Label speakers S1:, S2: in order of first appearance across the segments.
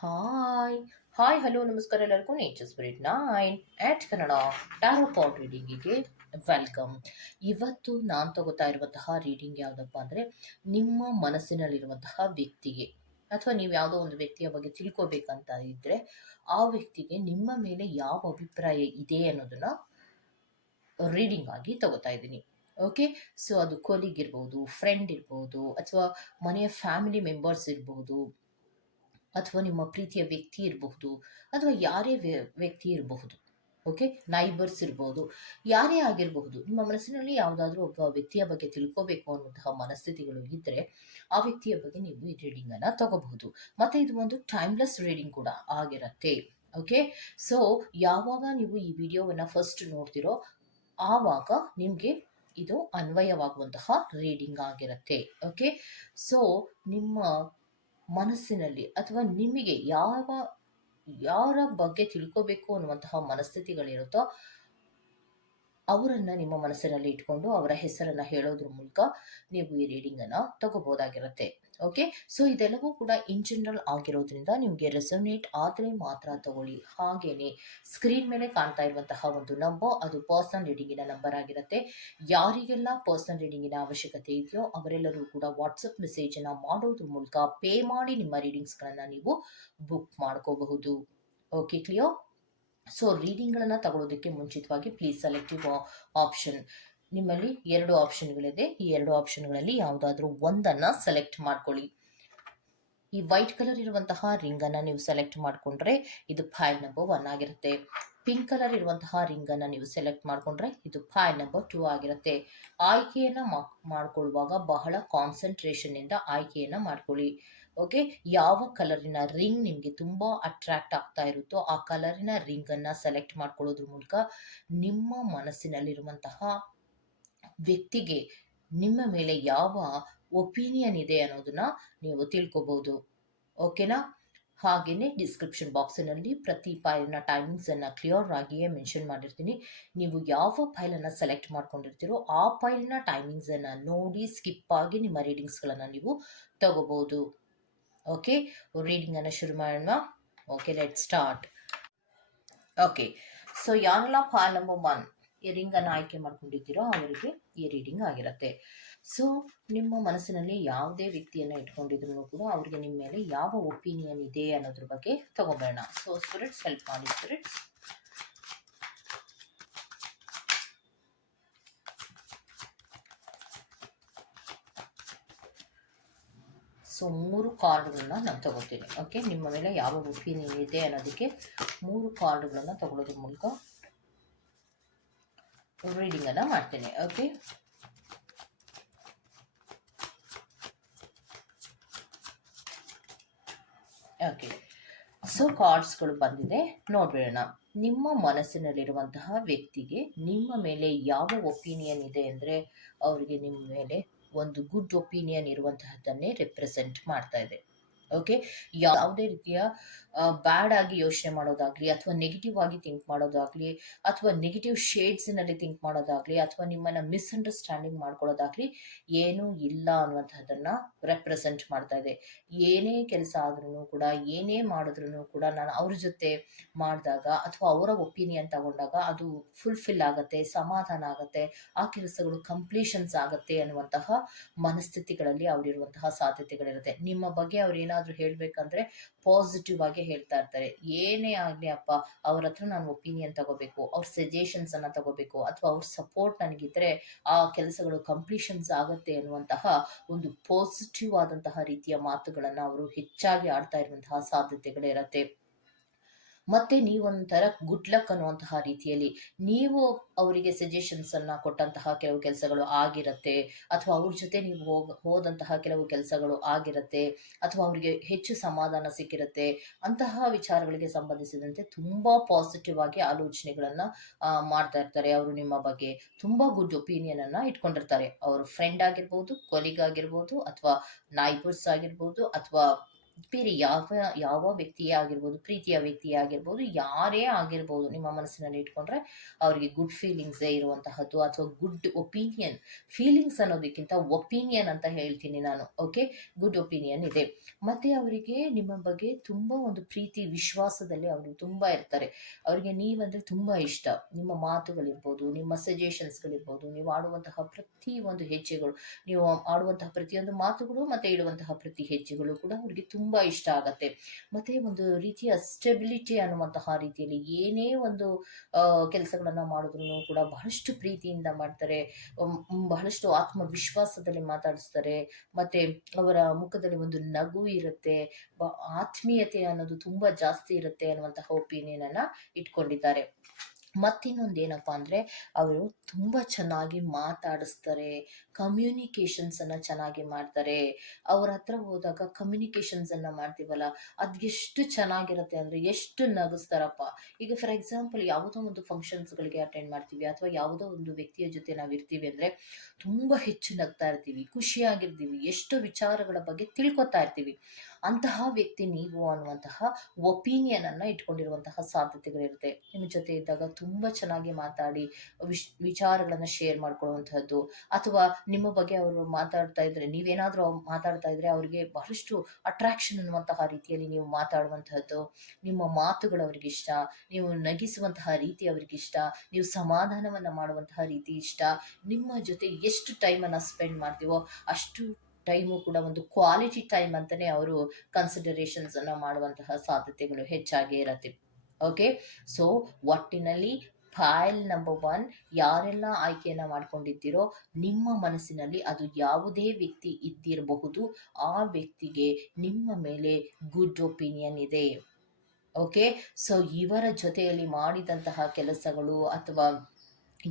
S1: Hi hi hello ನಮಸ್ಕಾರ ಎಲ್ಲರಿಗೂ. Nature spirit nine eight Kannada tarot pot ರೀಡಿಂಗಿಗೆ welcome ಇವತ್ತು ನಾನು ತಗೋತಾ ಇರುವಂತಹ ರೀಡಿಂಗ್ ಯಾವುದಪ್ಪ ಅಂದರೆ, ನಿಮ್ಮ ಮನಸ್ಸಿನಲ್ಲಿರುವಂತಹ ವ್ಯಕ್ತಿಗೆ ಅಥವಾ ನೀವು ಯಾವುದೋ ಒಂದು ವ್ಯಕ್ತಿಯ ಬಗ್ಗೆ ತಿಳ್ಕೊಬೇಕಂತ ಇದ್ದರೆ ಆ ವ್ಯಕ್ತಿಗೆ ನಿಮ್ಮ ಮೇಲೆ ಯಾವ ಅಭಿಪ್ರಾಯ ಇದೆ ಅನ್ನೋದನ್ನು ರೀಡಿಂಗ್ ಆಗಿ ತಗೋತಾ ಇದ್ದೀನಿ. ಓಕೆ ಸೊ ಅದು ಕೊಲಿಗ್ ಇರ್ಬೋದು ಫ್ರೆಂಡ್ ಇರ್ಬೋದು, ಅಥವಾ ಮನೆಯ ಫ್ಯಾಮಿಲಿ ಮೆಂಬರ್ಸ್ ಇರ್ಬೋದು ಅಥವಾ ನಿಮ್ಮ ಪ್ರೀತಿಯ ವ್ಯಕ್ತಿ ಇರಬಹುದು ಅಥವಾ ಯಾರೇ ವ್ಯ- ವ್ಯಕ್ತಿ ಇರಬಹುದು ಓಕೆ ನೈಬರ್ಸ್ ಇರ್ಬೋದು, ಯಾರೇ ಆಗಿರಬಹುದು, ನಿಮ್ಮ ಮನಸ್ಸಿನಲ್ಲಿ ಯಾವುದಾದ್ರೂ ಒಬ್ಬ ವ್ಯಕ್ತಿಯ ಬಗ್ಗೆ ತಿಳ್ಕೋಬೇಕು ಅನ್ನುವಂತಹ ಮನಸ್ಥಿತಿಗಳು ಇದ್ದರೆ ಆ ವ್ಯಕ್ತಿಯ ಬಗ್ಗೆ ನೀವು ಈ ರೀಡಿಂಗನ್ನು ತಗೋಬಹುದು. ಮತ್ತು ಇದು ಒಂದು ಟೈಮ್ಲೆಸ್ ರೀಡಿಂಗ್ ಕೂಡ ಆಗಿರತ್ತೆ ಓಕೆ ಸೊ ಯಾವಾಗ ನೀವು ಈ ವಿಡಿಯೋವನ್ನು ಫಸ್ಟ್ ನೋಡ್ತಿರೋ ಆವಾಗ ನಿಮಗೆ ಇದು ಅನ್ವಯವಾಗುವಂತಹ ರೀಡಿಂಗ್ ಆಗಿರುತ್ತೆ ಓಕೆ ಸೊ ನಿಮ್ಮ ಮನಸ್ಸಿನಲ್ಲಿ ಅಥವಾ ನಿಮಗೆ ಯಾವ, ಯಾರ ಬಗ್ಗೆ ತಿಳ್ಕೋಬೇಕು ಅನ್ನುವಂತಹ ಮನಸ್ಥಿತಿಗಳಿರುತ್ತೋ ಅವರನ್ನು ನಿಮ್ಮ ಮನಸ್ಸಿನಲ್ಲಿ ಇಟ್ಕೊಂಡು ಅವರ ಹೆಸರನ್ನು ಹೇಳೋದ್ರ ಮೂಲಕ ನೀವು ಈ ರೀಡಿಂಗನ್ನು ತಗೋಬೋದಾಗಿರುತ್ತೆ. ಓಕೆ ಸೊ ಇದೆಲ್ಲವೂ ಕೂಡ ಇನ್ ಜನರಲ್ ಆಗಿರೋದ್ರಿಂದ ನಿಮಗೆ ರೆಸೊನೇಟ್ ಆದರೆ ಮಾತ್ರ ತಗೊಳ್ಳಿ. ಹಾಗೇನೆ ಸ್ಕ್ರೀನ್ ಮೇಲೆ ಕಾಣ್ತಾ ಇರುವಂತಹ ಒಂದು ನಂಬರ್ ಅದು ಪರ್ಸನಲ್ ರೀಡಿಂಗಿನ ನಂಬರ್ ಆಗಿರುತ್ತೆ. ಯಾರಿಗೆಲ್ಲ ಪರ್ಸನಲ್ ರೀಡಿಂಗಿನ ಅವಶ್ಯಕತೆ ಇದೆಯೋ ಅವರೆಲ್ಲರೂ ಕೂಡ ವಾಟ್ಸಪ್ ಮೆಸೇಜನ್ನು ಮಾಡೋದ್ರ ಮೂಲಕ ಪೇ ಮಾಡಿ ನಿಮ್ಮ ರೀಡಿಂಗ್ಸ್ಗಳನ್ನು ನೀವು ಬುಕ್ ಮಾಡ್ಕೋಬಹುದು. ಓಕೆ ಕ್ಲಿಯೋ ಸೊ ರೀಡಿಂಗ್ಗಳನ್ನು ತಗೊಳ್ಳೋದಕ್ಕೆ ಮುಂಚಿತವಾಗಿ ಪ್ಲೀಸ್ ಸೆಲೆಕ್ಟಿವ್ ಆಪ್ಷನ್ ನಿಮ್ಮಲ್ಲಿ ಎರಡು ಆಪ್ಷನ್ಗಳಿದೆ ಈ ಎರಡು ಆಪ್ಷನ್ಗಳಲ್ಲಿ ಯಾವುದಾದ್ರೂ ಒಂದನ್ನು ಸೆಲೆಕ್ಟ್ ಮಾಡ್ಕೊಳ್ಳಿ. ಈ ವೈಟ್ ಕಲರ್ ಇರುವಂತಹ ರಿಂಗನ್ನು ನೀವು ಸೆಲೆಕ್ಟ್ ಮಾಡಿಕೊಂಡ್ರೆ ಇದು ಫೈಲ್ ನಂಬರ್ ಒನ್ ಆಗಿರುತ್ತೆ. ಪಿಂಕ್ ಕಲರ್ ಇರುವಂತಹ ರಿಂಗನ್ನು ನೀವು ಸೆಲೆಕ್ಟ್ ಮಾಡಿಕೊಂಡ್ರೆ ಇದು ಫೈಲ್ ನಂಬರ್ ಟೂ ಆಗಿರುತ್ತೆ. ಆಯ್ಕೆಯನ್ನು ಮಾಡ್ಕೊಳ್ಳುವಾಗ ಬಹಳ ಕಾನ್ಸಂಟ್ರೇಷನ್ನಿಂದ ಆಯ್ಕೆಯನ್ನು ಮಾಡ್ಕೊಳ್ಳಿ. ಓಕೆ ಯಾವ ಕಲರಿನ ರಿಂಗ್ ನಿಮಗೆ ತುಂಬ ಅಟ್ರಾಕ್ಟ್ ಆಗ್ತಾ ಇರುತ್ತೋ ಆ ಕಲರಿನ ರಿಂಗನ್ನು ಸೆಲೆಕ್ಟ್ ಮಾಡ್ಕೊಳ್ಳೋದ್ರ ಮೂಲಕ ನಿಮ್ಮ ಮನಸ್ಸಿನಲ್ಲಿರುವಂತಹ ವ್ಯಕ್ತಿಗೆ ನಿಮ್ಮ ಮೇಲೆ ಯಾವ ಒಪಿನಿಯನ್ ಇದೆ ಅನ್ನೋದನ್ನ ನೀವು ತಿಳ್ಕೊಬಹುದು ಓಕೆನಾ ಹಾಗೆಯೇ ಡಿಸ್ಕ್ರಿಪ್ಷನ್ ಬಾಕ್ಸಿನಲ್ಲಿ ಪ್ರತಿ ಫೈಲ್ನ ಟೈಮಿಂಗ್ಸನ್ನು ಕ್ಲಿಯರ್ ಆಗಿಯೇ ಮೆನ್ಷನ್ ಮಾಡಿರ್ತೀನಿ. ನೀವು ಯಾವ ಫೈಲನ್ನು ಸೆಲೆಕ್ಟ್ ಮಾಡ್ಕೊಂಡಿರ್ತೀರೋ ಆ ಫೈಲ್ನ ಟೈಮಿಂಗ್ಸನ್ನು ನೋಡಿ ಸ್ಕಿಪ್ ಆಗಿ ನಿಮ್ಮ ರೀಡಿಂಗ್ಸ್ಗಳನ್ನು ನೀವು ತಗೋಬೋದು. ಓಕೆ ರೀಡಿಂಗನ್ನು ಶುರು ಮಾಡೋಣ. Okay let start okay so ಯಾಂಗ್ಲಾ file number one ರಿಂಗನ್ನು ಆಯ್ಕೆ ಮಾಡ್ಕೊಂಡಿದ್ದೀರೋ ಅವರಿಗೆ ಈ ರೀಡಿಂಗ್ ಆಗಿರುತ್ತೆ. ಸೊ ನಿಮ್ಮ ಮನಸ್ಸಿನಲ್ಲಿ ಯಾವುದೇ ವ್ಯಕ್ತಿಯನ್ನು ಇಟ್ಕೊಂಡಿದ್ರು ಕೂಡ ಅವರಿಗೆ ನಿಮ್ಮ ಮೇಲೆ ಯಾವ ಒಪಿನಿಯನ್ ಇದೆ ಅನ್ನೋದ್ರ ಬಗ್ಗೆ ತಗೋಬೇಡ ಸೊ ಸ್ಪಿರಿಟ್ಸ್ ಹೆಲ್ಪ್ ಮಾಡಿ ಸ್ಪಿರಿಟ್ಸ್ ಸೊ ಮೂರು ಕಾರ್ಡ್ಗಳನ್ನ ನಾನು ತಗೋತೀನಿ ಓಕೆ ನಿಮ್ಮ ಮೇಲೆ ಯಾವ ಒಪಿನಿಯನ್ ಇದೆ ಅನ್ನೋದಕ್ಕೆ ಮೂರು ಕಾರ್ಡ್ಗಳನ್ನ ತಗೊಳ್ಳೋದ್ರ ಮೂಲಕ ರೀಡಿಂಗನ್ನು ಮಾಡ್ತೇನೆ ಓಕೆ ಓಕೆ ಸೊ ಕಾರ್ಡ್ಸ್ಗಳು ಬಂದಿದೆ. ನೋಡೋಣ ನಿಮ್ಮ ಮನಸ್ಸಿನಲ್ಲಿರುವಂತಹ ವ್ಯಕ್ತಿಗೆ ನಿಮ್ಮ ಮೇಲೆ ಯಾವ ಒಪಿನಿಯನ್ ಇದೆ ಅಂದರೆ ಅವರಿಗೆ ನಿಮ್ಮ ಮೇಲೆ ಒಂದು ಗುಡ್ ಒಪಿನಿಯನ್ ಇರುವಂತಹದ್ದನ್ನೇ ರೆಪ್ರೆಸೆಂಟ್ ಮಾಡ್ತಾ ಇದೆ. ಓಕೆ ಯಾವುದೇ ರೀತಿಯ ಬ್ಯಾಡ್ ಆಗಿ ಯೋಚನೆ ಮಾಡೋದಾಗ್ಲಿ ಅಥವಾ ನೆಗೆಟಿವ್ ಆಗಿ ಥಿಂಕ್ ಮಾಡೋದಾಗ್ಲಿ ಅಥವಾ ನೆಗೆಟಿವ್ ಶೇಡ್ಸಿನಲ್ಲಿ ಥಿಂಕ್ ಮಾಡೋದಾಗ್ಲಿ ಅಥವಾ ನಿಮ್ಮನ್ನು ಮಿಸ್ಅಂಡರ್ಸ್ಟ್ಯಾಂಡಿಂಗ್ ಮಾಡ್ಕೊಳ್ಳೋದಾಗ್ಲಿ ಏನೂ ಇಲ್ಲ ಅನ್ನುವಂಥದ್ದನ್ನು ರೆಪ್ರೆಸೆಂಟ್ ಮಾಡ್ತಾ ಇದೆ. ಏನೇ ಕೆಲಸ ಆದ್ರೂ ಕೂಡ, ಏನೇ ಮಾಡಿದ್ರೂ ಕೂಡ ನಾನು ಅವ್ರ ಜೊತೆ ಮಾಡಿದಾಗ ಅಥವಾ ಅವರ ಒಪಿನಿಯನ್ ತಗೊಂಡಾಗ ಅದು ಫುಲ್ಫಿಲ್ ಆಗುತ್ತೆ, ಸಮಾಧಾನ ಆಗುತ್ತೆ, ಆ ಕೆಲಸಗಳು ಕಂಪ್ಲೀಷನ್ಸ್ ಆಗುತ್ತೆ ಅನ್ನುವಂತಹ ಮನಸ್ಥಿತಿಗಳಲ್ಲಿ ಅವರಿರುವಂತಹ ಸಾಧ್ಯತೆಗಳಿರುತ್ತೆ. ನಿಮ್ಮ ಬಗ್ಗೆ ಅವ್ರು ಏನಾದರೂ ಹೇಳಬೇಕಂದ್ರೆ ಪಾಸಿಟಿವ್ ಆಗಿ ಹೇಳ್ತಾ ಇರ್ತಾರೆ, ಏನೇ ಆಗಲಿ ಅಪ್ಪ ಅವ್ರ ಹತ್ರ ನಾನು ಒಪಿನಿಯನ್ ತಗೋಬೇಕು, ಅವ್ರ ಸಜೆಷನ್ಸ್ ಅನ್ನ ತಗೋಬೇಕು ಅಥವಾ ಅವ್ರ ಸಪೋರ್ಟ್ ನನಗಿದ್ರೆ ಆ ಕೆಲಸಗಳು ಕಂಪ್ಲೀಷನ್ಸ್ ಆಗುತ್ತೆ ಅನ್ನುವಂತಹ ಒಂದು ಪಾಸಿಟಿವ್ ಆದಂತಹ ರೀತಿಯ ಮಾತುಗಳನ್ನು ಅವರು ಹೆಚ್ಚಾಗಿ ಆಡ್ತಾ ಇರುವಂತಹ ಸಾಧ್ಯತೆಗಳಿರತ್ತೆ ಮತ್ತೆ ನೀವೊಂಥರ ಗುಡ್ ಲಕ್ ಅನ್ನುವಂತಹ ರೀತಿಯಲ್ಲಿ ನೀವು ಅವರಿಗೆ ಸಜೆಷನ್ಸ್ ಅನ್ನ ಕೊಟ್ಟಂತಹ ಕೆಲವು ಕೆಲಸಗಳು ಆಗಿರತ್ತೆ, ಅಥವಾ ಅವ್ರ ಜೊತೆ ನೀವು ಹೋಗ, ಹೋದಂತಹ ಕೆಲವು ಕೆಲಸಗಳು ಆಗಿರತ್ತೆ, ಅಥವಾ ಅವರಿಗೆ ಹೆಚ್ಚು ಸಮಾಧಾನ ಸಿಕ್ಕಿರುತ್ತೆ, ಅಂತಹ ವಿಚಾರಗಳಿಗೆ ಸಂಬಂಧಿಸಿದಂತೆ ತುಂಬಾ ಪಾಸಿಟಿವ್ ಆಗಿ ಆಲೋಚನೆಗಳನ್ನ ಮಾಡ್ತಾ ಇರ್ತಾರೆ ಅವರು ನಿಮ್ಮ ಬಗ್ಗೆ. ತುಂಬಾ ಗುಡ್ ಒಪಿನಿಯನ್ ಅನ್ನ ಇಟ್ಕೊಂಡಿರ್ತಾರೆ. ಅವರು ಫ್ರೆಂಡ್ ಆಗಿರ್ಬೋದು ಕೊಲಿಗ್ ಆಗಿರ್ಬೋದು, ಅಥವಾ ನೈಬರ್ಸ್ ಆಗಿರ್ಬೋದು, ಅಥವಾ ಬೇರೆ ಯಾವ ಯಾವ ವ್ಯಕ್ತಿಯೇ ಆಗಿರ್ಬೋದು, ಪ್ರೀತಿಯ ವ್ಯಕ್ತಿಯೇ ಆಗಿರ್ಬೋದು, ಯಾರೇ ಆಗಿರ್ಬೋದು ನಿಮ್ಮ ಮನಸ್ಸಿನಲ್ಲಿ ಇಟ್ಕೊಂಡ್ರೆ ಅವರಿಗೆ ಗುಡ್ ಫೀಲಿಂಗ್ಸೇ ಇರುವಂತಹದ್ದು ಅಥವಾ ಗುಡ್ ಒಪಿನಿಯನ್ ಫೀಲಿಂಗ್ಸ್ ಅನ್ನೋದಕ್ಕಿಂತ ಒಪಿನಿಯನ್ ಅಂತ ಹೇಳ್ತೀನಿ ನಾನು ಓಕೆ ಗುಡ್ ಒಪಿನಿಯನ್ ಇದೆ. ಮತ್ತು ಅವರಿಗೆ ನಿಮ್ಮ ಬಗ್ಗೆ ತುಂಬ ಒಂದು ಪ್ರೀತಿ, ವಿಶ್ವಾಸದಲ್ಲಿ ಅವರು ತುಂಬ ಇರ್ತಾರೆ. ಅವರಿಗೆ ನೀವಂದರೆ ತುಂಬ ಇಷ್ಟ. ನಿಮ್ಮ ಮಾತುಗಳಿರ್ಬೋದು, ನಿಮ್ಮ ಸಜೆಷನ್ಸ್ಗಳಿರ್ಬೋದು ನೀವು ಆಡುವಂತಹ ಪ್ರತಿ ಒಂದು ಹೆಜ್ಜೆಗಳು, ನೀವು ಆಡುವಂತಹ ಪ್ರತಿಯೊಂದು ಮಾತುಗಳು ಮತ್ತು ಇಡುವಂತಹ ಪ್ರತಿ ಹೆಜ್ಜೆಗಳು ಕೂಡ ಅವರಿಗೆ ತುಂಬ ಇಷ್ಟ ಆಗತ್ತೆ. ಮತ್ತು ಒಂದು ರೀತಿಯ ಸ್ಟೆಬಿಲಿಟಿ ಅನ್ನುವಂತಹ ರೀತಿಯಲ್ಲಿ ಏನೇ ಒಂದು ಕೆಲಸಗಳನ್ನು ಮಾಡಿದ್ರು ಕೂಡ ಬಹಳಷ್ಟು ಪ್ರೀತಿಯಿಂದ ಮಾಡ್ತಾರೆ. ಬಹಳಷ್ಟು ಆತ್ಮವಿಶ್ವಾಸದಲ್ಲಿ ಮಾತಾಡಿಸ್ತಾರೆ. ಮತ್ತು ಅವರ ಮುಖದಲ್ಲಿ ಒಂದು ನಗು ಇರುತ್ತೆ. ಆತ್ಮೀಯತೆ ಅನ್ನೋದು ತುಂಬ ಜಾಸ್ತಿ ಇರುತ್ತೆ ಅನ್ನುವಂತಹ ಒಪಿನಿಯನನ್ನು ಇಟ್ಕೊಂಡಿದ್ದಾರೆ. ಮತ್ತಿನ್ನೊಂದು ಏನಪ್ಪ ಅಂದರೆ, ಅವರು ತುಂಬ ಚೆನ್ನಾಗಿ ಮಾತಾಡಿಸ್ತಾರೆ ಕಮ್ಯುನಿಕೇಷನ್ಸನ್ನು ಚೆನ್ನಾಗಿ ಮಾಡ್ತಾರೆ. ಅವ್ರ ಹತ್ರ ಹೋದಾಗ ಕಮ್ಯುನಿಕೇಷನ್ಸನ್ನು ಮಾಡ್ತೀವಲ್ಲ, ಅದು ಎಷ್ಟು ಚೆನ್ನಾಗಿರುತ್ತೆ ಅಂದರೆ ಎಷ್ಟು ನಗಿಸ್ತಾರಪ್ಪ. ಈಗ ಫಾರ್ ಎಕ್ಸಾಂಪಲ್ ಯಾವುದೋ ಒಂದು ಫಂಕ್ಷನ್ಸ್ಗಳಿಗೆ ಅಟೆಂಡ್ ಮಾಡ್ತೀವಿ, ಅಥವಾ ಯಾವುದೋ ಒಂದು ವ್ಯಕ್ತಿಯ ಜೊತೆ ನಾವು ಇರ್ತೀವಿ ಅಂದರೆ ತುಂಬ ಹೆಚ್ಚು ನಗ್ತಾ ಇರ್ತೀವಿ, ಖುಷಿಯಾಗಿರ್ತೀವಿ, ಎಷ್ಟು ವಿಚಾರಗಳ ಬಗ್ಗೆ ತಿಳ್ಕೊತಾ ಇರ್ತೀವಿ. ಅಂತಹ ವ್ಯಕ್ತಿ ನೀವು ಅನ್ನುವಂತಹ ಒಪಿನಿಯನನ್ನು ಇಟ್ಕೊಂಡಿರುವಂತಹ ಸಾಧ್ಯತೆಗಳಿರುತ್ತೆ. ನಿಮ್ಮ ಜೊತೆ ಇದ್ದಾಗ ತುಂಬಾ ಚೆನ್ನಾಗಿ ಮಾತಾಡಿ, ವಿಶ್, ವಿಚಾರಗಳನ್ನ ಶೇರ್ ಮಾಡ್ಕೊಳ್ಳುವಂತಹದ್ದು, ಅಥವಾ ನಿಮ್ಮ ಬಗ್ಗೆ ಅವರು ಮಾತಾಡ್ತಾ ಇದ್ರೆ, ನೀವೇನಾದ್ರೂ ಮಾತಾಡ್ತಾ ಇದ್ರೆ ಅವರಿಗೆ ಬಹಳಷ್ಟು ಅಟ್ರಾಕ್ಷನ್ ಅನ್ನುವಂತಹ ರೀತಿಯಲ್ಲಿ ನೀವು ಮಾತಾಡುವಂತಹದ್ದು, ನಿಮ್ಮ ಮಾತುಗಳು ಅವ್ರಿಗೆ ಇಷ್ಟ, ನೀವು ನಗಿಸುವಂತಹ ರೀತಿ ಅವ್ರಿಗೆ ಇಷ್ಟ, ನೀವು ಸಮಾಧಾನವನ್ನ ಮಾಡುವಂತಹ ರೀತಿ ಇಷ್ಟ, ನಿಮ್ಮ ಜೊತೆ ಎಷ್ಟು ಟೈಮನ್ನು ಸ್ಪೆಂಡ್ ಮಾಡ್ತೀವೋ ಅಷ್ಟು ಟೈಮು ಕೂಡ ಒಂದು ಕ್ವಾಲಿಟಿ ಟೈಮ್ ಅಂತಲೇ ಅವರು ಕನ್ಸಿಡರೇಷನ್ಸನ್ನು ಮಾಡುವಂತಹ ಸಾಧ್ಯತೆಗಳು ಹೆಚ್ಚಾಗಿ ಇರತ್ತೆ. ಓಕೆ ಸೊ ಒಟ್ಟಿನಲ್ಲಿ ಫೈಲ್ ನಂಬರ್ ಒನ್ ಯಾರೆಲ್ಲ ಆಯ್ಕೆಯನ್ನು ಮಾಡ್ಕೊಂಡಿದ್ದೀರೋ ನಿಮ್ಮ ಮನಸ್ಸಿನಲ್ಲಿ ಅದು ಯಾವುದೇ ವ್ಯಕ್ತಿ ಇದ್ದಿರಬಹುದು, ಆ ವ್ಯಕ್ತಿಗೆ ನಿಮ್ಮ ಮೇಲೆ ಗುಡ್ ಒಪಿನಿಯನ್ ಇದೆ. ಓಕೆ ಸೊ ಇವರ ಜೊತೆಯಲ್ಲಿ ಮಾಡಿದಂತಹ ಕೆಲಸಗಳು ಅಥವಾ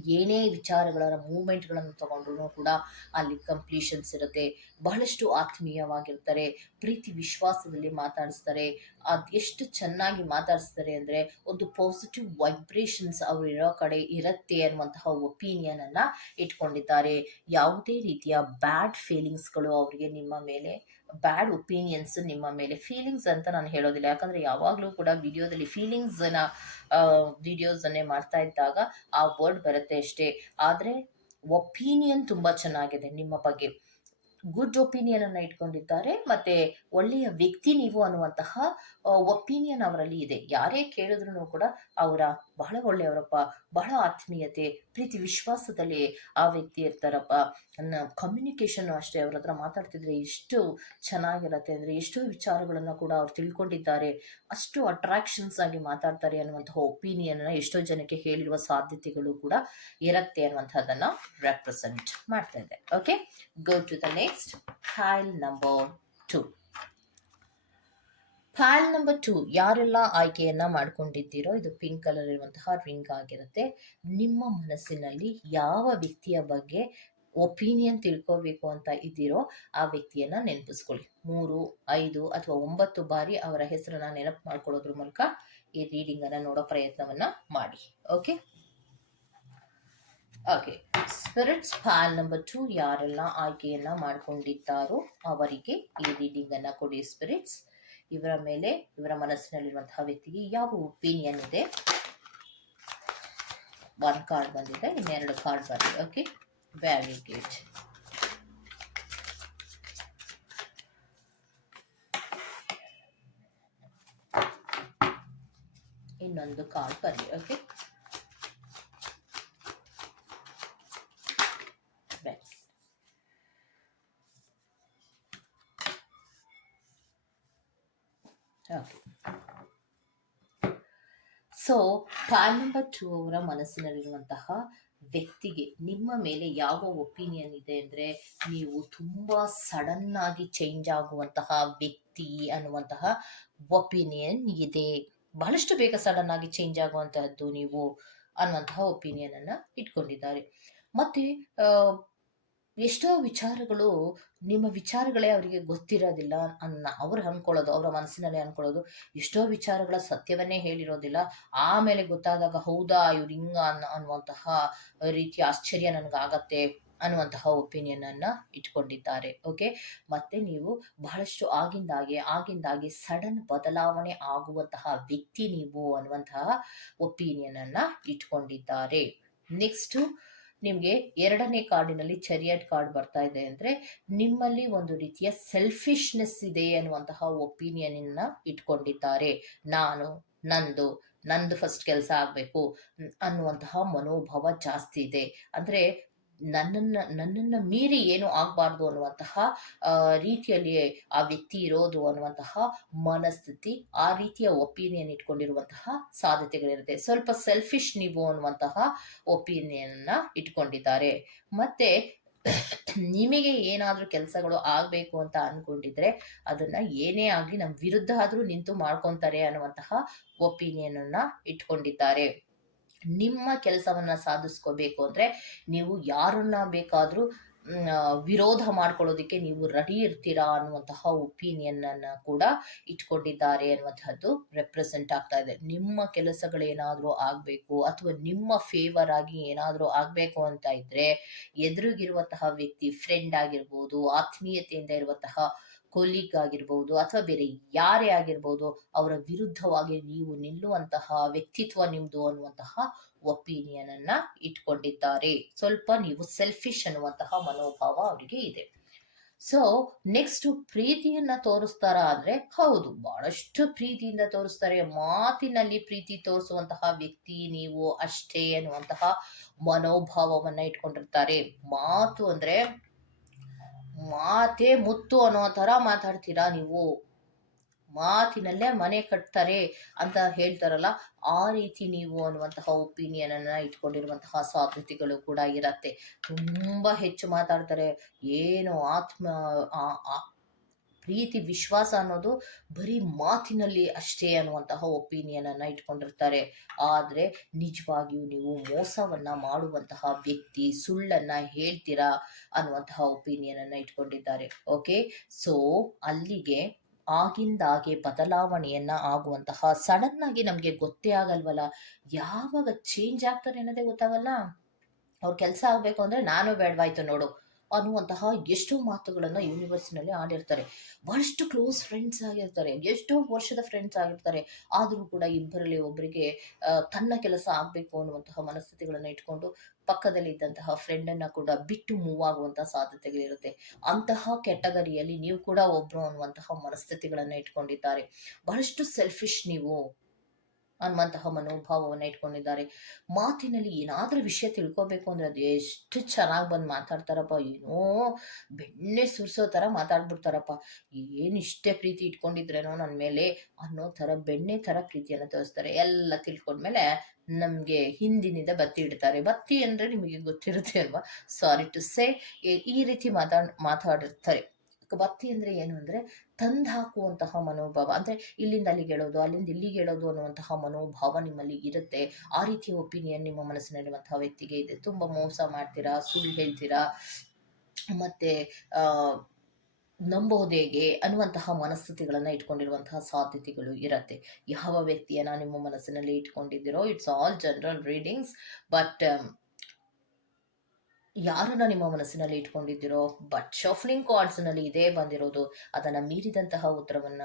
S1: ಏನೇ ವಿಚಾರಗಳ ಮೂಮೆಂಟ್ಗಳನ್ನು ತಗೊಂಡ್ರು ಕೂಡ ಅಲ್ಲಿ ಕಂಪ್ಲೀಷನ್ಸ್ ಇರುತ್ತೆ. ಬಹಳಷ್ಟು ಆತ್ಮೀಯವಾಗಿರ್ತಾರೆ. ಪ್ರೀತಿ ವಿಶ್ವಾಸದಲ್ಲಿ ಮಾತಾಡಿಸ್ತಾರೆ. ಅದು ಎಷ್ಟು ಚೆನ್ನಾಗಿ ಮಾತಾಡಿಸ್ತಾರೆ ಅಂದರೆ ಒಂದು ಪಾಸಿಟಿವ್ ವೈಬ್ರೇಷನ್ಸ್ ಅವರು ಇರೋ ಕಡೆ ಇರುತ್ತೆ ಅನ್ನುವಂತಹ ಒಪಿನಿಯನನ್ನು ಇಟ್ಕೊಂಡಿದ್ದಾರೆ. ಯಾವುದೇ ರೀತಿಯ ಬ್ಯಾಡ್ ಫೀಲಿಂಗ್ಸ್ಗಳು ಅವರಿಗೆ ನಿಮ್ಮ ಮೇಲೆ ಬ್ಯಾಡ್ ಒಪಿನಿಯನ್ಸ್ ನಿಮ್ಮ ಮೇಲೆ ಫೀಲಿಂಗ್ಸ್ ಅಂತ ನಾನು ಹೇಳೋದಿಲ್ಲ. ಯಾಕಂದರೆ ಯಾವಾಗಲೂ ಕೂಡ ವಿಡಿಯೋದಲ್ಲಿ ಫೀಲಿಂಗ್ಸನ್ನ ವಿಡಿಯೋಸನ್ನೇ ಮಾಡ್ತಾ ಇದ್ದಾಗ ಆ ವರ್ಡ್ ಬರುತ್ತೆ ಅಷ್ಟೇ. ಆದರೆ ಒಪಿನಿಯನ್ ತುಂಬ ಚೆನ್ನಾಗಿದೆ ನಿಮ್ಮ ಬಗ್ಗೆ. ಗುಡ್ ಒಪಿನಿಯನನ್ನು ಇಟ್ಕೊಂಡಿದ್ದಾರೆ, ಮತ್ತೆ ಒಳ್ಳೆಯ ವ್ಯಕ್ತಿ ನೀವು ಅನ್ನುವಂತಹ ಒಪಿನಿಯನ್ ಅವರಲ್ಲಿ ಇದೆ. ಯಾರೇ ಕೇಳಿದ್ರು ಕೂಡ ಅವರ ಬಹಳ ಒಳ್ಳೆಯವರಪ್ಪ, ಬಹಳ ಆತ್ಮೀಯತೆ, ಪ್ರೀತಿ, ವಿಶ್ವಾಸದಲ್ಲಿ ಆ ವ್ಯಕ್ತಿ ಇರ್ತಾರಪ್ಪ. ಅನ್ನೋ ಕಮ್ಯುನಿಕೇಷನ್ನು ಅಷ್ಟೇ ಅವ್ರ ಹತ್ರ ಮಾತಾಡ್ತಿದ್ರೆ ಎಷ್ಟು ಚೆನ್ನಾಗಿರತ್ತೆ ಅಂದರೆ ಎಷ್ಟೋ ವಿಚಾರಗಳನ್ನು ಕೂಡ ಅವ್ರು ತಿಳ್ಕೊಂಡಿದ್ದಾರೆ. ಅಷ್ಟು ಅಟ್ರಾಕ್ಷನ್ಸ್ ಆಗಿ ಮಾತಾಡ್ತಾರೆ ಅನ್ನುವಂತಹ ಒಪಿನಿಯನ್ನ ಎಷ್ಟೋ ಜನಕ್ಕೆ ಹೇಳಿರುವ ಸಾಧ್ಯತೆಗಳು ಕೂಡ ಇರುತ್ತೆ ಅನ್ನುವಂಥದ್ದನ್ನು ರೆಪ್ರೆಸೆಂಟ್ ಮಾಡ್ತಾ ಇದೆ. Okay go to the next pile number two pile number two ಯಾರೆಲ್ಲ ಆಯ್ಕೆಯನ್ನ ಮಾಡ್ಕೊಂಡಿದ್ದೀರೋ, ಇದು ಪಿಂಕ್ ಕಲರ್ ಇರುವಂತಹ ರಿಂಗ್ ಆಗಿರುತ್ತೆ. ನಿಮ್ಮ ಮನಸ್ಸಿನಲ್ಲಿ ಯಾವ ವ್ಯಕ್ತಿಯ ಬಗ್ಗೆ ಒಪಿನಿಯನ್ ತಿಳ್ಕೋಬೇಕು ಅಂತ ಇದ್ದೀರೋ ಆ ವ್ಯಕ್ತಿಯನ್ನ ನೆನಪಿಸ್ಕೊಳ್ಳಿ. ಮೂರು, ಐದು ಅಥವಾ ಒಂಬತ್ತು ಬಾರಿ ಅವರ ಹೆಸರನ್ನ ನೆನಪು ಮಾಡ್ಕೊಳ್ಳೋದ್ರ ಮೂಲಕ ಈ ರೀಡಿಂಗ್ ಅನ್ನ ನೋಡೋ ಪ್ರಯತ್ನವನ್ನ ಮಾಡಿ. Okay okay spirits pile number two ಯಾರೆಲ್ಲ ಆಯ್ಕೆಯನ್ನ ಮಾಡ್ಕೊಂಡಿದ್ದಾರೋ ಅವರಿಗೆ ಈ ರೀಡಿಂಗ್ ಅನ್ನ ಕೊಡಿ ಸ್ಪಿರಿಟ್ಸ್ ಇವರ ಮೇಲೆ, ಇವರ ಮನಸ್ಸಿನಲ್ಲಿರುವಂತಹ ವ್ಯಕ್ತಿಗೆ ಯಾವ ಒಪಿನಿಯನ್ ಇದೆ? ಒನ್ ಕಾರ್ಡ್ ಬಂದಿದೆ, ಇನ್ನೆರಡು ಕಾರ್ಡ್ ಬಂದಿದೆ. ಓಕೆ ವೆರಿ ಗುಡ್ ಇನ್ನೊಂದು ಕಾರ್ಡ್ ಬರಲಿ okay okay so pile number two ಅವರ ಮನಸ್ಸಿನಲ್ಲಿರುವಂತಹ ವ್ಯಕ್ತಿಗೆ ನಿಮ್ಮ ಮೇಲೆ ಯಾವ ಒಪಿನಿಯನ್ ಇದೆ ಅಂದರೆ ನೀವು ತುಂಬ ಸಡನ್ ಆಗಿ ಚೇಂಜ್ ಆಗುವಂತಹ ವ್ಯಕ್ತಿ ಅನ್ನುವಂತಹ ಒಪಿನಿಯನ್ ಇದೆ. ಬಹಳಷ್ಟು ಬೇಗ ಸಡನ್ ಆಗಿ ಚೇಂಜ್ ಆಗುವಂತಹದ್ದು ನೀವು ಅನ್ನುವಂತಹ ಅನ್ನ ಇಟ್ಕೊಂಡಿದ್ದಾರೆ. ಮತ್ತು ಎಷ್ಟೋ ವಿಚಾರಗಳು ನಿಮ್ಮ ವಿಚಾರಗಳೇ ಅವರಿಗೆ ಗೊತ್ತಿರೋದಿಲ್ಲ ಅನ್ನ ಅವ್ರು ಅಂದ್ಕೊಳ್ಳೋದು ಅವರ ಮನಸ್ಸಿನಲ್ಲೇ ಅನ್ಕೊಳ್ಳೋದು. ಎಷ್ಟೋ ವಿಚಾರಗಳ ಸತ್ಯವನ್ನೇ ಹೇಳಿರೋದಿಲ್ಲ. ಆಮೇಲೆ ಗೊತ್ತಾದಾಗ ಹೌದಾ ಇವ್ರು ಹಿಂಗ ಅನ್ನ ಅನ್ನುವಂತಹ ರೀತಿಯ ಆಶ್ಚರ್ಯ ನನಗಾಗತ್ತೆ ಅನ್ನುವಂತಹ ಒಪಿನಿಯನನ್ನು ಇಟ್ಕೊಂಡಿದ್ದಾರೆ. ಓಕೆ ಮತ್ತೆ ನೀವು ಬಹಳಷ್ಟು ಆಗಿಂದಾಗೆ ಆಗಿಂದಾಗೆ ಸಡನ್ ಬದಲಾವಣೆ ಆಗುವಂತಹ ವ್ಯಕ್ತಿ ನೀವು ಅನ್ನುವಂತಹ ಒಪಿನಿಯನನ್ನು ಇಟ್ಕೊಂಡಿದ್ದಾರೆ. ನೆಕ್ಸ್ಟು ನಿಮಗೆ ಎರಡನೇ ಕಾರ್ಡಿನಲ್ಲಿ ಚರಿಯಟ್ ಕಾರ್ಡ್ ಬರ್ತಾ ಇದೆ ಅಂದರೆ ನಿಮ್ಮಲ್ಲಿ ಒಂದು ರೀತಿಯ ಸೆಲ್ಫಿಶ್ನೆಸ್ ಇದೆ ಅನ್ನುವಂತಹ ಒಪಿನಿಯನ್ನ ಇಟ್ಕೊಂಡಿದ್ದಾರೆ. ನಾನು, ನಂದು ನಂದು ಫಸ್ಟ್ ಕೆಲಸ ಆಗಬೇಕು ಅನ್ನುವಂತಹ ಮನೋಭಾವ ಜಾಸ್ತಿ ಇದೆ. ಅಂದರೆ ನನ್ನನ್ನು ನನ್ನನ್ನು ಮೀರಿ ಏನು ಆಗಬಾರ್ದು ಅನ್ನುವಂತಹ ರೀತಿಯಲ್ಲಿ ಆ ವ್ಯಕ್ತಿ ಇರೋದು ಅನ್ನುವಂತಹ ಮನಸ್ಥಿತಿ, ಆ ರೀತಿಯ ಒಪಿನಿಯನ್ ಇಟ್ಕೊಂಡಿರುವಂತಹ ಸಾಧ್ಯತೆಗಳಿರುತ್ತೆ. ಸ್ವಲ್ಪ ಸೆಲ್ಫಿಶ್ ನೀವು ಅನ್ನುವಂತಹ ಒಪಿನಿಯನ್ನ ಇಟ್ಕೊಂಡಿದ್ದಾರೆ. ಮತ್ತೆ ನಿಮಗೆ ಏನಾದರೂ ಕೆಲಸಗಳು ಆಗಬೇಕು ಅಂತ ಅಂದ್ಕೊಂಡಿದ್ರೆ ಅದನ್ನ ಏನೇ ಆಗಲಿ ನಮ್ಮ ವಿರುದ್ಧ ಆದರೂ ನಿಂತು ಮಾಡ್ಕೊತಾರೆ ಅನ್ನುವಂತಹ ಒಪಿನಿಯನನ್ನು ಇಟ್ಕೊಂಡಿದ್ದಾರೆ. ನಿಮ್ಮ ಕೆಲಸವನ್ನ ಸಾಧಿಸ್ಕೋಬೇಕು ಅಂದ್ರೆ ನೀವು ಯಾರನ್ನ ಬೇಕಾದರೂ ವಿರೋಧ ಮಾಡ್ಕೊಳ್ಳೋದಕ್ಕೆ ನೀವು ರೆಡಿ ಇರ್ತೀರಾ ಅನ್ನುವಂತಹ ಒಪಿನಿಯನ್ನನ್ನು ಕೂಡ ಇಟ್ಕೊಂಡಿದ್ದಾರೆ ಅನ್ನುವಂತಹದ್ದು ರೆಪ್ರೆಸೆಂಟ್ ಆಗ್ತಾ ಇದೆ. ನಿಮ್ಮ ಕೆಲಸಗಳೇನಾದರೂ ಆಗಬೇಕು ಅಥವಾ ನಿಮ್ಮ ಫೇವರ್ ಆಗಿ ಏನಾದರೂ ಆಗಬೇಕು ಅಂತ ಇದ್ದರೆ ಎದುರಿಗಿರುವಂತಹ ವ್ಯಕ್ತಿ ಫ್ರೆಂಡ್ ಆಗಿರ್ಬೋದು, ಆತ್ಮೀಯತೆಯಿಂದ ಇರುವಂತಹ ಕೊಲೀಗ್ ಆಗಿರ್ಬೋದು ಅಥವಾ ಬೇರೆ ಯಾರೇ ಆಗಿರ್ಬೋದು, ಅವರ ವಿರುದ್ಧವಾಗಿ ನೀವು ನಿಲ್ಲುವಂತಹ ವ್ಯಕ್ತಿತ್ವ ನಿಮ್ದು ಅನ್ನುವಂತಹ ಒಪಿನಿಯನ್ ಅನ್ನ ಇಟ್ಕೊಂಡಿದ್ದಾರೆ. ಸ್ವಲ್ಪ ನೀವು ಸೆಲ್ಫಿಶ್ ಅನ್ನುವಂತಹ ಮನೋಭಾವ ಅವರಿಗೆ ಇದೆ. ಸೊ ನೆಕ್ಸ್ಟ್ ಪ್ರೀತಿಯನ್ನ ತೋರಿಸ್ತಾರ ಆದ್ರೆ ಹೌದು, ಬಹಳಷ್ಟು ಪ್ರೀತಿಯಿಂದ ತೋರಿಸ್ತಾರೆ. ಮಾತಿನಲ್ಲಿ ಪ್ರೀತಿ ತೋರಿಸುವಂತಹ ವ್ಯಕ್ತಿ ನೀವು ಅಷ್ಟೇ ಅನ್ನುವಂತಹ ಮನೋಭಾವವನ್ನ ಇಟ್ಕೊಂಡಿರ್ತಾರೆ. ಮಾತು ಅಂದ್ರೆ ಮಾತೇ ಮುತ್ತು ಅನ್ನೋ ಥರ ಮಾತಾಡ್ತೀರಾ ನೀವು? ಮಾತಿನಲ್ಲೇ ಮನೆ ಕಟ್ತಾರೆ ಅಂತ ಹೇಳ್ತಾರಲ್ಲ, ಆ ರೀತಿ ನೀವು ಅನ್ನುವಂತಹ ಒಪಿನಿಯನ್ ಅನ್ನ ಇಟ್ಕೊಂಡಿರುವಂತಹ ಸಾಧ್ಯತೆಗಳು ಕೂಡ ಇರತ್ತೆ. ತುಂಬಾ ಹೆಚ್ಚು ಮಾತಾಡ್ತಾರೆ. ಏನು ಆತ್ಮ ಪ್ರೀತಿ, ವಿಶ್ವಾಸ ಅನ್ನೋದು ಬರೀ ಮಾತಿನಲ್ಲಿ ಅಷ್ಟೇ ಅನ್ನುವಂತಹ ಒಪಿನಿಯನ್ ಅನ್ನ ಇಟ್ಕೊಂಡಿರ್ತಾರೆ. ಆದ್ರೆ ನಿಜವಾಗಿಯೂ ನೀವು ಮೋಸವನ್ನ ಮಾಡುವಂತಹ ವ್ಯಕ್ತಿ, ಸುಳ್ಳನ್ನ ಹೇಳ್ತೀರಾ ಅನ್ನುವಂತಹ ಒಪಿನಿಯನ್ ಅನ್ನ ಇಟ್ಕೊಂಡಿದ್ದಾರೆ. ಓಕೆ? ಸೊ, ಅಲ್ಲಿಗೆ ಆಗಿಂದಾಗೆ ಬದಲಾವಣೆಯನ್ನ ಆಗುವಂತಹ ಸಡನ್ ಆಗಿ ನಮಗೆ ಗೊತ್ತೇ ಆಗಲ್ವಲ್ಲ? ಯಾವಾಗ ಚೇಂಜ್ ಆಗ್ತಾರೆ ಅನ್ನೋದೇ ಗೊತ್ತಾಗಲ್ಲ? ಅವ್ರ ಕೆಲಸ ಆಗಬೇಕು ಅಂದ್ರೆ ನಾನು ಬೇಡವಾಯ್ತು ನೋಡು. ಅನ್ನುವಂತಹ ಎಷ್ಟೋ ಮಾತುಗಳನ್ನು ಯೂನಿವರ್ಸಿನಲ್ಲಿ ಆಡಿರ್ತಾರೆ. ಬಹಳಷ್ಟು ಕ್ಲೋಸ್ ಫ್ರೆಂಡ್ಸ್ ಆಗಿರ್ತಾರೆ. ಎಷ್ಟೋ ವರ್ಷದ ಫ್ರೆಂಡ್ಸ್ ಆಗಿರ್ತಾರೆ. ಆದರೂ ಕೂಡ ಇಬ್ಬರಲ್ಲಿ ಒಬ್ಬರಿಗೆ ತನ್ನ ಕೆಲಸ ಆಗಬೇಕು ಅನ್ನುವಂತಹ ಮನಸ್ಥಿತಿಗಳನ್ನು ಇಟ್ಕೊಂಡು ಪಕ್ಕದಲ್ಲಿ ಇದ್ದಂತಹ ಫ್ರೆಂಡನ್ನು ಕೂಡ ಬಿಟ್ಟು ಮೂವ್ ಆಗುವಂತಹ ಸಾಧ್ಯತೆಗಳಿರುತ್ತೆ ಅಂತಹ ಕ್ಯಾಟಗರಿಯಲ್ಲಿ ನೀವು ಕೂಡ ಒಬ್ರು ಅನ್ನುವಂತಹ ಮನಸ್ಥಿತಿಗಳನ್ನು ಇಟ್ಕೊಂಡಿದ್ದಾರೆ. ಬಹಳಷ್ಟು ಸೆಲ್ಫಿಶ್ ನೀವು ಅನ್ನುವಂತಹ ಮನೋಭಾವವನ್ನು ಇಟ್ಕೊಂಡಿದ್ದಾರೆ. ಮಾತಿನಲ್ಲಿ ಏನಾದರೂ ವಿಷಯ ತಿಳ್ಕೊಬೇಕು ಅಂದ್ರೆ ಅದು ಎಷ್ಟು ಚೆನ್ನಾಗಿ ಬಂದು ಮಾತಾಡ್ತಾರಪ್ಪ. ಏನೋ ಬೆಣ್ಣೆ ಸುರಿಸೋ ಥರ ಮಾತಾಡ್ಬಿಡ್ತಾರಪ್ಪ. ಏನು ಇಷ್ಟೇ ಪ್ರೀತಿ ಇಟ್ಕೊಂಡಿದ್ರೇನೋ ನನ್ನ ಮೇಲೆ ಅನ್ನೋ ಥರ ಬೆಣ್ಣೆ ಥರ ಪ್ರೀತಿಯನ್ನು ತೋರಿಸ್ತಾರೆ. ಎಲ್ಲ ತಿಳ್ಕೊಂಡ್ಮೇಲೆ ನಮಗೆ ಹಿಂದಿನಿಂದ ಬತ್ತಿ ಇಡ್ತಾರೆ. ಬತ್ತಿ ಅಂದರೆ ನಿಮಗೆ ಗೊತ್ತಿರುತ್ತೆ ಅಲ್ವಾ? ಸಾರಿ ಟು ಸೇ ಈ ರೀತಿ ಮಾತಾಡ್ ಮಾತಾಡಿರ್ತಾರೆ ಬತ್ತಿ ಅಂದರೆ ಏನು ಅಂದರೆ ತಂದು ಹಾಕುವಂತಹ ಮನೋಭಾವ. ಅಂದರೆ ಇಲ್ಲಿಂದ ಅಲ್ಲಿಗೆ ಹೇಳೋದು, ಅಲ್ಲಿಂದ ಇಲ್ಲಿಗೆ ಹೇಳೋದು ಅನ್ನುವಂತಹ ಮನೋಭಾವ ನಿಮ್ಮಲ್ಲಿ ಇರುತ್ತೆ. ಆ ರೀತಿಯ ಒಪಿನಿಯನ್ ನಿಮ್ಮ ಮನಸ್ಸಿನಲ್ಲಿರುವಂತಹ ವ್ಯಕ್ತಿಗೆ ಇದೆ. ತುಂಬ ಮೋಸ ಮಾಡ್ತೀರಾ, ಸುಳ್ಳು ಹೇಳ್ತೀರಾ, ಮತ್ತು ನಂಬೋದೇಗೆ ಅನ್ನುವಂತಹ ಮನಸ್ಥಿತಿಗಳನ್ನು ಇಟ್ಕೊಂಡಿರುವಂತಹ ಸಾಧ್ಯತೆಗಳು ಇರತ್ತೆ. ಯಾವ ವ್ಯಕ್ತಿಯನ್ನ ನಿಮ್ಮ ಮನಸ್ಸಿನಲ್ಲಿ ಇಟ್ಕೊಂಡಿದ್ದೀರೋ it's all general readings but ಯಾರನ್ನ ನಿಮ್ಮ ಮನಸ್ಸಿನಲ್ಲಿ ಇಟ್ಕೊಂಡಿದ್ದೀರೋ ಬಟ್ ಶಫ್ಲಿಂಗ್ ಕಾರ್ಡ್ಸ್ನಲ್ಲಿ ಇದೇ ಬಂದಿರೋದು, ಅದನ್ನು ಮೀರಿದಂತಹ ಉತ್ತರವನ್ನ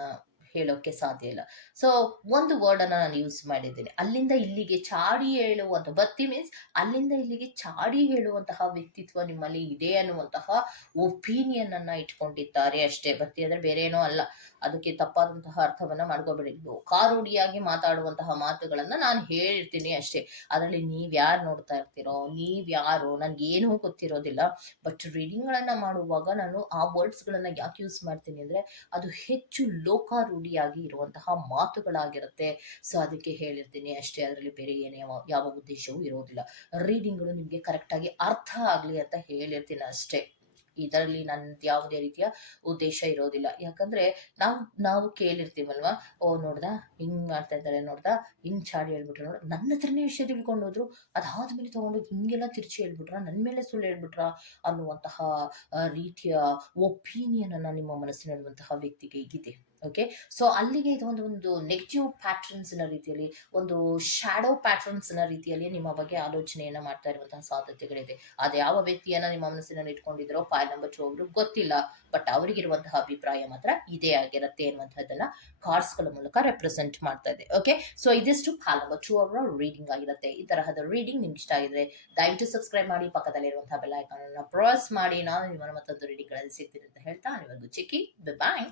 S1: ಹೇಳೋಕ್ಕೆ ಸಾಧ್ಯ ಇಲ್ಲ. ಸೊ ಒಂದು ವರ್ಡನ್ನು ನಾನು ಯೂಸ್ ಮಾಡಿದ್ದೀನಿ. ಅಲ್ಲಿಂದ ಇಲ್ಲಿಗೆ ಚಾಡಿ ಹೇಳುವಂಥ ಬತ್ತಿ ಮೀನ್ಸ್ ಅಲ್ಲಿಂದ ಇಲ್ಲಿಗೆ ಚಾಡಿ ಹೇಳುವಂತಹ ವ್ಯಕ್ತಿತ್ವ ನಿಮ್ಮಲ್ಲಿ ಇದೆ ಅನ್ನುವಂತಹ ಒಪಿನಿಯನ್ ಅನ್ನ ಇಟ್ಕೊಂಡಿದ್ದಾರೆ ಅಷ್ಟೇ. ಬತ್ತಿ ಅಂದರೆ ಬೇರೆ ಏನೋ ಅಲ್ಲ. ಅದಕ್ಕೆ ತಪ್ಪಾದಂತಹ ಅರ್ಥವನ್ನ ಮಾಡ್ಕೋಬೇಡಿ. ಕಾರುಡಿಯಾಗಿ ಮಾತಾಡುವಂತಹ ಮಾತುಗಳನ್ನ ನಾನು ಹೇಳಿರ್ತೀನಿ ಅಷ್ಟೇ. ಅದರಲ್ಲಿ ನೀವ್ ಯಾರು ನೋಡ್ತಾ ಇರ್ತೀರೋ, ನೀವ್ ಯಾರು ನನ್ಗೇನೂ ಗೊತ್ತಿರೋದಿಲ್ಲ. ಬಟ್ ರೀಡಿಂಗ್ಗಳನ್ನ ಮಾಡುವಾಗ ನಾನು ಆ ವರ್ಡ್ಸ್ಗಳನ್ನ ಯಾಕೆ ಯೂಸ್ ಮಾಡ್ತೀನಿ ಅಂದ್ರೆ, ಅದು ಹೆಚ್ಚು ಲೋಕಾರೂಢಿಯಾಗಿ ಇರುವಂತಹ ಮಾತುಗಳಾಗಿರುತ್ತೆ. ಸೊ ಅದಕ್ಕೆ ಹೇಳಿರ್ತೀನಿ ಅಷ್ಟೇ. ಅದರಲ್ಲಿ ಬೇರೆ ಏನೇ ಯಾವ ಉದ್ದೇಶವೂ ಇರೋದಿಲ್ಲ. ರೀಡಿಂಗ್ಗಳು ನಿಮಗೆ ಕರೆಕ್ಟಾಗಿ ಅರ್ಥ ಆಗಲಿ ಅಂತ ಹೇಳಿರ್ತೀನಿ ಅಷ್ಟೇ. ಇದರಲ್ಲಿ ನನ್ನ ಯಾವುದೇ ರೀತಿಯ ಉದ್ದೇಶ ಇರೋದಿಲ್ಲ. ಯಾಕಂದ್ರೆ ನಾವು ನಾವು ಕೇಳಿರ್ತೀವಲ್ವಾ, ಓ ನೋಡ್ದ, ಹಿಂಗ್ ಮಾಡ್ತಾ ಇದ್ದಾರೆ ನೋಡ್ದ, ಹಿಂಗ್ ಚಾಡಿ ಹೇಳ್ಬಿಟ್ರು ನೋಡ ನನ್ನ ಹತ್ರನೇ ವಿಷಯ ತಿಳ್ಕೊಂಡು ಹೋದ್ರು, ಅದಾದ್ಮೇಲೆ ತಗೊಂಡು ಹಿಂಗೆಲ್ಲ ತಿರ್ಚಿ ಹೇಳ್ಬಿಟ್ರ ನನ್ನ ಮೇಲೆ ಸುಳ್ಳು ಹೇಳ್ಬಿಟ್ರ ಅನ್ನುವಂತಹ ರೀತಿಯ ಒಪಿನಿಯನ್ ಅನ್ನ ನಿಮ್ಮ ಮನಸ್ಸಿನಲ್ಲಿರುವಂತಹ ವ್ಯಕ್ತಿಗೆ ಇದೆ ಓಕೆ ಸೊ ಅಲ್ಲಿಗೆ ಇದು ಒಂದು ಒಂದು ನೆಗೆಟಿವ್ ಪ್ಯಾಟ್ರನ್ಸ್ನ ರೀತಿಯಲ್ಲಿ, ಒಂದು ಶ್ಯಾಡೋ ಪ್ಯಾಟ್ರನ್ಸ್ನ ರೀತಿಯಲ್ಲಿ ನಿಮ್ಮ ಬಗ್ಗೆ ಆಲೋಚನೆಯನ್ನ ಮಾಡ್ತಾ ಇರುವಂತಹ ಸಾಧ್ಯತೆಗಳಿದೆ. ಅದು ಯಾವ ವ್ಯಕ್ತಿಯನ್ನ ನಿಮ್ಮ ಮನಸ್ಸಿನಲ್ಲಿ ಇಟ್ಕೊಂಡಿದ್ರೋ ಫೈಲ್ ನಂಬರ್ ಟು ಅವರು ಗೊತ್ತಿಲ್ಲ. ಬಟ್ ಅವರಿಗಿರುವಂತಹ ಅಭಿಪ್ರಾಯ ಮಾತ್ರ ಇದೇ ಆಗಿರುತ್ತೆ ಅನ್ನುವಂಥದ್ದನ್ನ ಕಾರ್ಡ್ಸ್ಗಳ ಮೂಲಕ ರೆಪ್ರೆಸೆಂಟ್ ಮಾಡ್ತಾ ಇದೆ. ಓಕೆ ಸೊ ಇದಿಷ್ಟು ಫೈಲ್ ನಂಬರ್ ಟು ಅವರ ರೀಡಿಂಗ್ ಆಗಿರುತ್ತೆ. ಈ ತರಹದ ರೀಡಿಂಗ್ ನಿಮ್ಗೆ ಇಷ್ಟ ಆಗಿದ್ರೆ, ದಯವಿಟ್ಟು ಸಬ್ಸ್ಕ್ರೈಬ್ ಮಾಡಿ ಪಕ್ಕದಲ್ಲಿರುವಂತಹ ಬೆಲ್ ಐಕಾನ್ ಅನ್ನ ಪ್ರೆಸ್ ಮಾಡಿ. ನಾನು ನಿಮ್ಮ ಮತ್ತೊಂದು ರೀಡಿಂಗ್ಗಳಲ್ಲಿ ಸಿಗ್ತೀನಿ ಅಂತ ಹೇಳ್ತಾ ನಿಮಗೂ ಚಿಕ್ಕಿ ಬಾಯ್